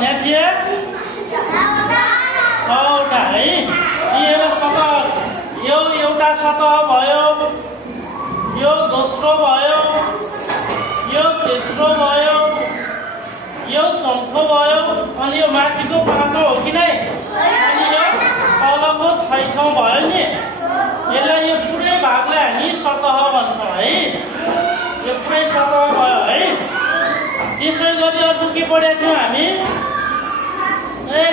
भने थिए 6वटा है। यी सतह यो एउटा सतह भयो, यो दोस्रो भयो, यो तेस्रो भयो, यो चौथो भयो, अनि यो माथिको पाँचौं हो कि नै? अनि यो तलको 6औं भयो नि। यसलाई यो पुरै भागलाई हामी सतह भन्छौँ है। यो पुरै सतह भयो है। त्यसै गरी अर्को के पढेको थियौँ हामी?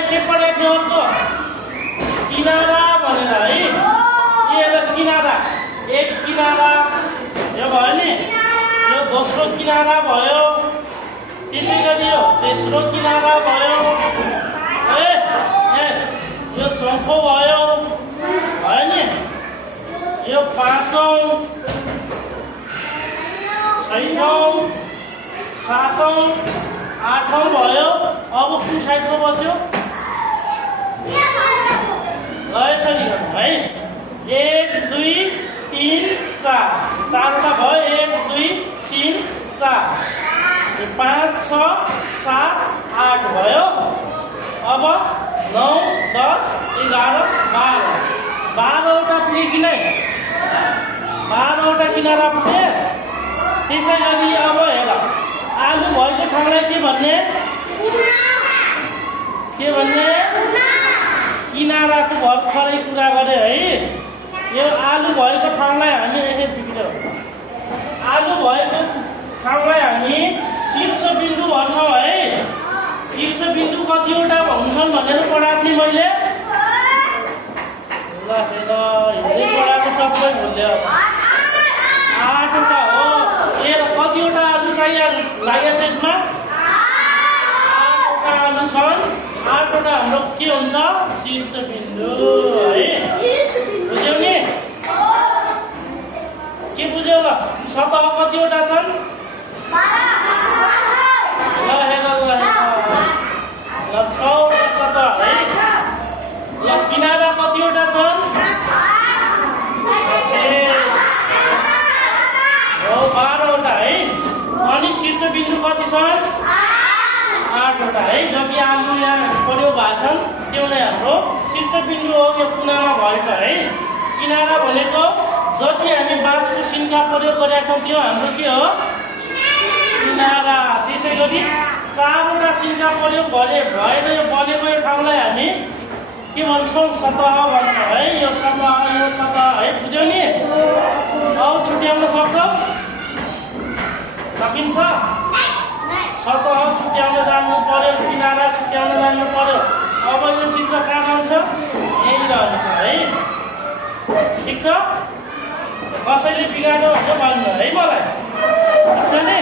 के पढेको थियौँ अर्को? किनारा भनेर है। यो किनारा, एक किनारा यो भयो नि। यो दोस्रो किनारा भयो, त्यसै गरी यो तेस्रो किनारा भयो, यो चौथो भयो नि। यो 5औं, 6औं, 7औं, 8औं भयो। अब कुन साइडको बच्यो? यसरी गर्नु है। 1 2 3 4, 4वटा भयो। 1 2 3 4, 5 6 7 8 भयो। अब 9 10 11 12, 12वटा पुगे कि नै? 12वटा किनारा पुगे। त्यसै गरी अब हेर, आलु भएको ठाउँलाई के भन्ने? के भन्ने? किनाराको भर्खरै कुरा गरे है। यो आलु भएको ठाउँलाई हामी आलु भएको ठाउँलाई हामी शीर्षबिन्दु भन्छौँ है। शीर्षबिन्दु कतिवटा हुन्छन् भनेर पढाएको थिएँ मैले। ल हिजो पढाएको सबै भुल्यो। 8वटा हो। कतिवटा आलु चाहिएको लागेको छ यसमा? 8वटा आलु छन्। 8वटा हाम्रो के हुन्छ? शीर्षबिन्दु है। बुझ्यौ नि? के बुझ्यौ ल? सतह कतिवटा छन्? ल हेर 6वटा सतह है। ल किनारा कतिवटा छन्? 12वटा है। अनि शीर्षबिन्दु कति छन्? 8वटा है। जति आलु यहाँ प्रयोग भएको छन् त्यो नै हाम्रो शीर्षबिन्दु हो। यो कुनामा भएको है। किनारा भनेको जति हामी बाँसको सिन्का प्रयोग गरेका छौँ त्यो हाम्रो के हो? किनारा। त्यसै गरी 4वटा सिन्का प्रयोग भएर यो बनेको यो ठाउँलाई हामी के भन्छौँ? सतह भन्छौँ है। यो सतह है। बुझ्यौ नि? अब छुट्याउन सक्छौ? सकिन्छ? सतह छुट्याउन जान्नु पर्यो, किनारा छुट्याउन जान्नु पर्यो। अब यो चित्र कहाँ जान्छ? यही रहन्छ है। ठिक छ? कसैले बिगाड्यो भने भन्नु है मलाई। ठिक छ नि?